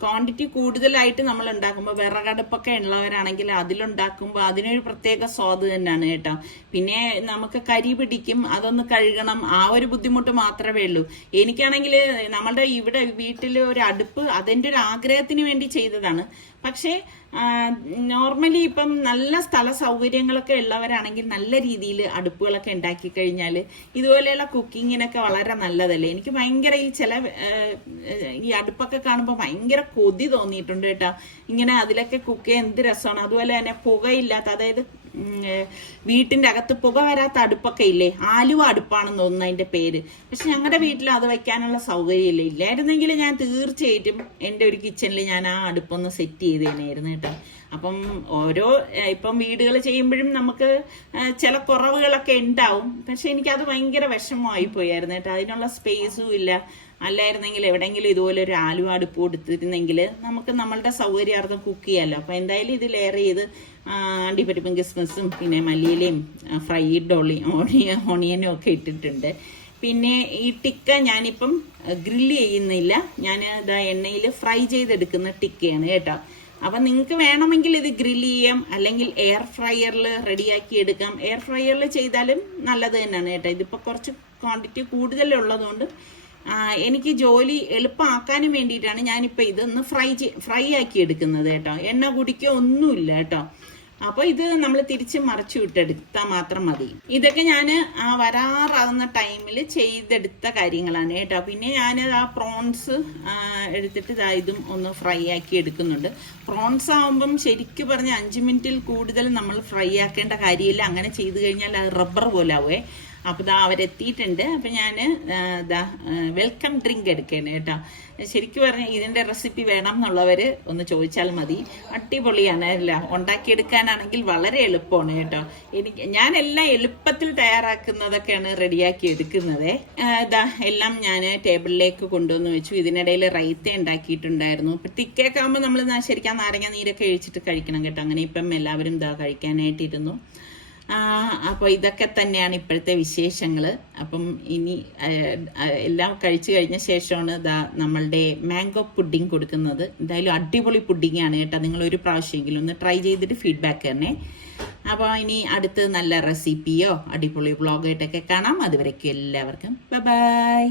ക്വാണ്ടിറ്റി കൂടുതലായിട്ട് നമ്മൾ ഉണ്ടാക്കുമ്പോൾ വിറകടുപ്പൊക്കെ ഉള്ളവരാണെങ്കിൽ അതിലുണ്ടാക്കുമ്പോൾ അതിനൊരു പ്രത്യേക സ്വാദ് തന്നെയാണ് കേട്ടോ. പിന്നെ നമുക്ക് കരി പിടിക്കും, അതൊന്ന് കഴുകണം, ആ ഒരു ബുദ്ധിമുട്ട് മാത്രമേ ഉള്ളൂ. എനിക്കാണെങ്കിൽ നമ്മുടെ ഇവിടെ വീട്ടിൽ ഒരു അടുപ്പ് അതിൻ്റെ ഒരു ആഗ്രഹത്തിന് വേണ്ടി ചെയ്തതാണ്. പക്ഷേ നോർമലി ഇപ്പം നല്ല സ്ഥല സൗകര്യങ്ങളൊക്കെ ഉള്ളവരാണെങ്കിൽ നല്ല രീതിയിൽ അടുപ്പുകളൊക്കെ ഉണ്ടാക്കി കഴിഞ്ഞാൽ ഇതുപോലെയുള്ള കുക്കിങ്ങിനൊക്കെ വളരെ നല്ലതല്ലേ. എനിക്ക് ഭയങ്കര ഈ അടുപ്പൊക്കെ കാണുമ്പോൾ ഭയങ്കര കൊതി തോന്നിയിട്ടുണ്ട് കേട്ടോ. ഇങ്ങനെ അതിലൊക്കെ കുക്ക് ചെയ്യാൻ എന്ത് രസമാണ്. അതുപോലെ തന്നെ പുകയില്ലാത്ത, അതായത് വീട്ടിൻ്റെ അകത്ത് പുക വരാത്ത അടുപ്പൊക്കെ ഇല്ലേ, ആലുവ അടുപ്പാണെന്ന് തോന്നുന്നു അതിൻ്റെ പേര്. പക്ഷെ ഞങ്ങളുടെ വീട്ടിൽ അത് വയ്ക്കാനുള്ള സൗകര്യമില്ല. ഇല്ലായിരുന്നെങ്കിൽ ഞാൻ തീർച്ചയായിട്ടും എൻ്റെ ഒരു കിച്ചണിൽ ഞാൻ ആ അടുപ്പൊന്ന് സെറ്റ് ചെയ്തേനായിരുന്നു കേട്ടോ. അപ്പം ഇപ്പം വീടുകൾ ചെയ്യുമ്പോഴും നമുക്ക് ചില കുറവുകളൊക്കെ ഉണ്ടാവും. പക്ഷെ എനിക്കത് ഭയങ്കര വിഷമമായി പോയായിരുന്നു കേട്ടോ. അതിനുള്ള സ്പേസും ഇല്ല. അല്ലായിരുന്നെങ്കിൽ എവിടെയെങ്കിലും ഇതുപോലെ ഒരു ആലുവ അടുപ്പ് കൊടുത്തിരുന്നെങ്കിൽ നമുക്ക് നമ്മളുടെ സൗകര്യാർത്ഥം കുക്ക് ചെയ്യാമല്ലോ. അപ്പോൾ എന്തായാലും ഇത് ലെയർ ചെയ്ത് അണ്ടിപ്പരിപ്പും കിസ്മസും പിന്നെ മല്ലിയിലയും ഫ്രൈഡ് ഓണിയനും ഒക്കെ ഇട്ടിട്ടുണ്ട്. പിന്നെ ഈ ടിക്ക ഞാനിപ്പം ഗ്രില്ല് ചെയ്യുന്നില്ല, ഞാൻ എണ്ണയിൽ ഫ്രൈ ചെയ്തെടുക്കുന്ന ടിക്കയാണ് കേട്ടോ. അപ്പം നിങ്ങൾക്ക് വേണമെങ്കിൽ ഇത് ഗ്രില്ല് ചെയ്യാം, അല്ലെങ്കിൽ എയർ ഫ്രയറിൽ റെഡിയാക്കി എടുക്കാം. എയർ ഫ്രയറിൽ ചെയ്താലും നല്ലത് തന്നെയാണ് കേട്ടോ. ഇതിപ്പോൾ കുറച്ച് ക്വാണ്ടിറ്റി കൂടുതലുള്ളതുകൊണ്ട് എനിക്ക് ജോലി എളുപ്പമാക്കാനും വേണ്ടിയിട്ടാണ് ഞാനിപ്പോൾ ഇതൊന്ന് ഫ്രൈ ആക്കി എടുക്കുന്നത് കേട്ടോ. എണ്ണ കുടിക്കോ ഒന്നുമില്ല കേട്ടോ. അപ്പോൾ ഇത് നമ്മൾ തിരിച്ച് മറിച്ചു വിട്ടെടുത്താൽ മാത്രം മതി. ഇതൊക്കെ ഞാൻ വരാറാകുന്ന ടൈമിൽ ചെയ്തെടുത്ത കാര്യങ്ങളാണ് കേട്ടോ. പിന്നെ ഞാൻ പ്രോൺസ് എടുത്തിട്ട് ഇതും ഒന്ന് ഫ്രൈ ആക്കി എടുക്കുന്നുണ്ട്. പ്രോൺസ് ആകുമ്പം ശരിക്കും പറഞ്ഞാൽ 5 മിനിറ്റിൽ കൂടുതൽ നമ്മൾ ഫ്രൈ ആക്കേണ്ട കാര്യമില്ല. അങ്ങനെ ചെയ്ത് കഴിഞ്ഞാൽ അത് റബ്ബർ പോലെ ആവേ. അപ്പോൾ അവരെത്തിയിട്ടുണ്ട്. അപ്പം ഞാൻ വെൽക്കം ഡ്രിങ്ക് എടുക്കുകയാണ് കേട്ടോ. ശരിക്കും പറഞ്ഞാൽ ഇതിൻ്റെ റെസിപ്പി വേണം എന്നുള്ളവർ ഒന്ന് ചോദിച്ചാൽ മതി. അടിപൊളിയാണ്. ഉണ്ടാക്കിയെടുക്കാനാണെങ്കിൽ വളരെ എളുപ്പമാണ് കേട്ടോ. ഞാനെല്ലാം എളുപ്പത്തിൽ തയ്യാറാക്കുന്നതൊക്കെയാണ് റെഡിയാക്കി എടുക്കുന്നത്. എല്ലാം ഞാൻ ടേബിളിലേക്ക് കൊണ്ടുവന്ന് വെച്ചു. ഇതിനിടയിൽ റൈത്ത ഉണ്ടാക്കിയിട്ടുണ്ടായിരുന്നു. ഇപ്പം തിക്കേക്ക് ആകുമ്പോൾ നമ്മൾ ശരിക്കും നാരങ്ങ നീരൊക്കെ ഒഴിച്ചിട്ട് കഴിക്കണം കേട്ടോ. അങ്ങനെ ഇപ്പം എല്ലാവരും കഴിക്കാനായിട്ടിരുന്നു. അപ്പോൾ ഇതൊക്കെ തന്നെയാണ് ഇപ്പോഴത്തെ വിശേഷങ്ങൾ. അപ്പം ഇനി എല്ലാം കഴിച്ചു കഴിഞ്ഞ ശേഷമാണ് നമ്മളുടെ മാംഗോ പുഡിംഗ് കൊടുക്കുന്നത്. എന്തായാലും അടിപൊളി പുഡിങ്ങാണ് കേട്ടോ. നിങ്ങളൊരു പ്രാവശ്യമെങ്കിലും ഒന്ന് ട്രൈ ചെയ്തിട്ട് ഫീഡ്ബാക്ക് തന്നെ. അപ്പോൾ ഇനി അടുത്ത് നല്ല റെസിപ്പിയോ അടിപൊളി വ്ളോഗായിട്ടൊക്കെ കാണാം. അതുവരേക്കും എല്ലാവർക്കും ബൈ.